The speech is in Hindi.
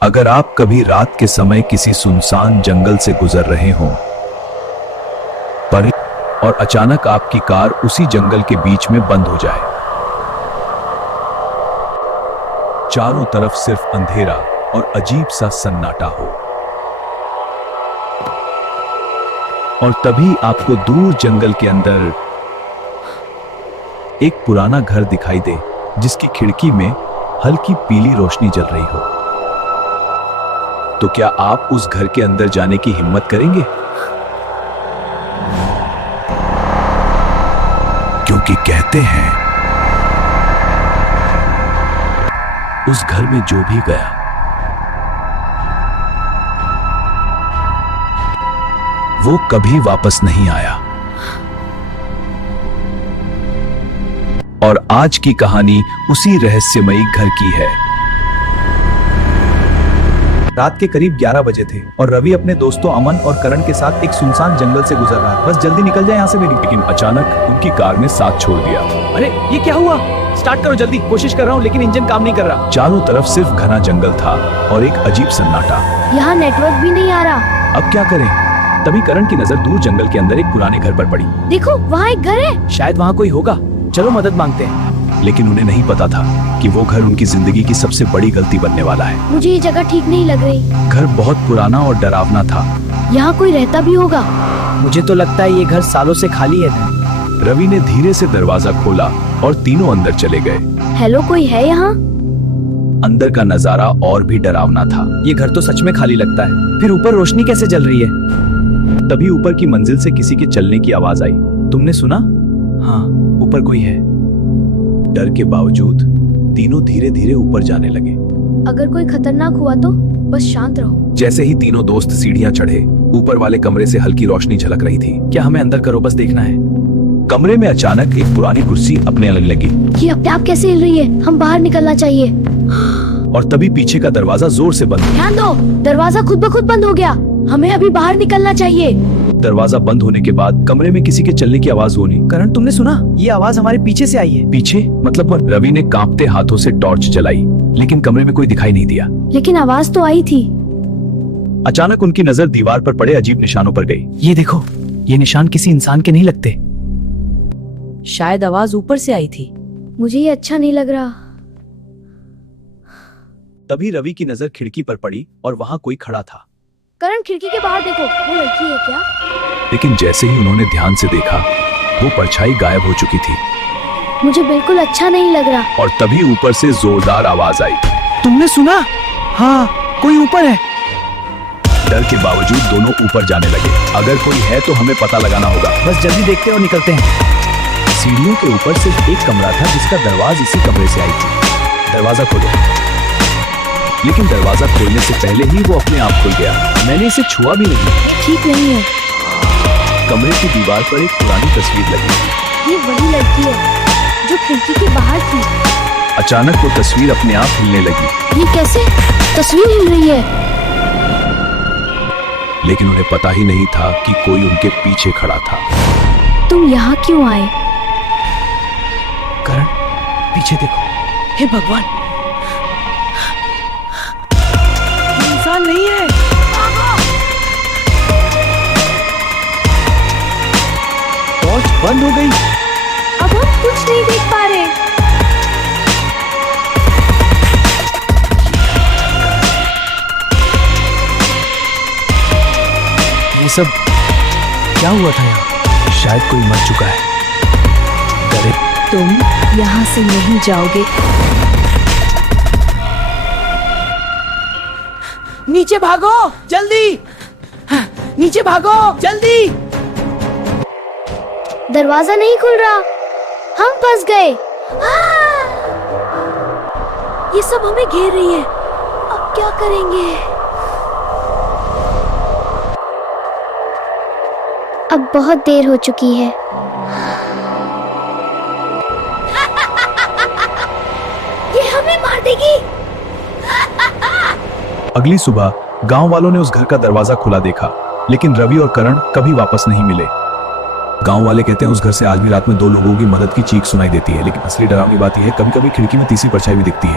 अगर आप कभी रात के समय किसी सुनसान जंगल से गुजर रहे हों पर और अचानक आपकी कार उसी जंगल के बीच में बंद हो जाए, चारों तरफ सिर्फ अंधेरा और अजीब सा सन्नाटा हो, और तभी आपको दूर जंगल के अंदर एक पुराना घर दिखाई दे जिसकी खिड़की में हल्की पीली रोशनी जल रही हो, तो क्या आप उस घर के अंदर जाने की हिम्मत करेंगे? क्योंकि कहते हैं उस घर में जो भी गया वो कभी वापस नहीं आया। और आज की कहानी उसी रहस्यमयी घर की है। रात के करीब 11 बजे थे और रवि अपने दोस्तों अमन और करण के साथ एक सुनसान जंगल से गुजर रहा था। बस जल्दी निकल जाए यहाँ से मेरी। लेकिन अचानक उनकी कार ने साथ छोड़ दिया। अरे ये क्या हुआ? स्टार्ट करो जल्दी। कोशिश कर रहा हूँ लेकिन इंजन काम नहीं कर रहा। चारों तरफ सिर्फ घना जंगल था और एक अजीब सन्नाटा। यहाँ नेटवर्क भी नहीं आ रहा। अब क्या करें? तभी करण की नजर दूर जंगल के अंदर एक पुराने घर पर पड़ी। देखो वहाँ एक घर है। शायद वहाँ कोई होगा, चलो मदद मांगते हैं। लेकिन उन्हें नहीं पता था कि वो घर उनकी जिंदगी की सबसे बड़ी गलती बनने वाला है। मुझे ये जगह ठीक नहीं लग रही। घर बहुत पुराना और डरावना था। यहाँ कोई रहता भी होगा। मुझे तो लगता है ये घर सालों से खाली है। रवि ने धीरे से दरवाजा खोला और तीनों अंदर चले गए। हेलो, कोई है यहाँ? अंदर का नजारा और भी डरावना था। ये घर तो सच में खाली लगता है। फिर ऊपर रोशनी कैसे जल रही है? तभी ऊपर की मंजिल से किसी के चलने की आवाज आई। तुमने सुना? हाँ, ऊपर कोई है। डर के बावजूद तीनों धीरे धीरे ऊपर जाने लगे। अगर कोई खतरनाक हुआ तो बस शांत रहो। जैसे ही तीनों दोस्त सीढ़ियां चढ़े, ऊपर वाले कमरे से हल्की रोशनी झलक रही थी। क्या हमें अंदर करो, बस देखना है। कमरे में अचानक एक पुरानी कुर्सी अपने हिलने लगी। ये अपने आप कैसे हिल रही है? हम बाहर निकलना चाहिए। और तभी पीछे का दरवाजा जोर से बंद। ध्यान दो, दरवाजा खुद ब खुद बंद हो गया। हमें अभी बाहर निकलना चाहिए। दरवाजा बंद होने के बाद कमरे में किसी के चलने की आवाज होनी। करण, तुमने सुना? ये आवाज हमारे पीछे से आई है। पीछे मतलब? रवि ने कांपते हाथों से टॉर्च जलाई, लेकिन कमरे में कोई दिखाई नहीं दिया। लेकिन आवाज तो आई थी। अचानक उनकी नजर दीवार पर पड़े अजीब निशानों पर गई। ये देखो, ये निशान किसी इंसान के नहीं लगते। शायद आवाज ऊपर से आई थी। मुझे ये अच्छा नहीं लग रहा। तभी रवि की नजर खिड़की पर पड़ी और वहाँ कोई खड़ा था। करण, खिड़की के बाहर देखो, वो लड़की है क्या? लेकिन जैसे ही उन्होंने ध्यान से देखा, वो परछाई गायब हो चुकी थी। मुझे बिल्कुल अच्छा नहीं लग रहा। और तभी ऊपर से जोरदार आवाज आई। तुमने सुना? हाँ, कोई ऊपर है। डर के बावजूद दोनों ऊपर जाने लगे। अगर कोई है तो हमें पता लगाना होगा। बस जल्दी देखते और निकलते हैं। सीढ़ियों के ऊपर सिर्फ एक कमरा था जिसका दरवाजा इसी कमरे से आई थी। दरवाजा खोलो। लेकिन दरवाजा खोलने से पहले ही वो अपने आप खुल गया। मैंने इसे छुआ भी नहीं। ठीक नहीं है। कमरे की दीवार पर एक पुरानी तस्वीर लगी। ये वही लड़की है जो खिड़की के बाहर थी। अचानक वो तस्वीर अपने आप हिलने लगी। ये कैसे? तस्वीर हिल रही है। लेकिन उन्हें पता ही नहीं था कि कोई उनके पीछे खड़ा था। तुम यहाँ क्यों आए? करण, पीछे देखो। हे भगवान, इंसान नहीं है। टॉर्च बंद हो गई। अब हम कुछ नहीं देख पा रहे। ये सब क्या हुआ था यहाँ? शायद कोई मर चुका है। डरे। तुम यहाँ से नहीं जाओगे। नीचे भागो जल्दी, नीचे भागो जल्दी। दरवाजा नहीं खुल रहा। हम फंस गए। ये सब हमें घेर रही है। अब क्या करेंगे? अब बहुत देर हो चुकी है। ये हमें मार देगी। अगली सुबह गांव वालों ने उस घर का दरवाजा खुला देखा, लेकिन रवि और करण कभी वापस नहीं मिले। गांव वाले कहते हैं उस घर से आज भी रात में 2 लोगों की मदद की चीख सुनाई देती है, लेकिन असली डरावनी बात यह है कभी कभी खिड़की में तीसरी परछाई भी दिखती है।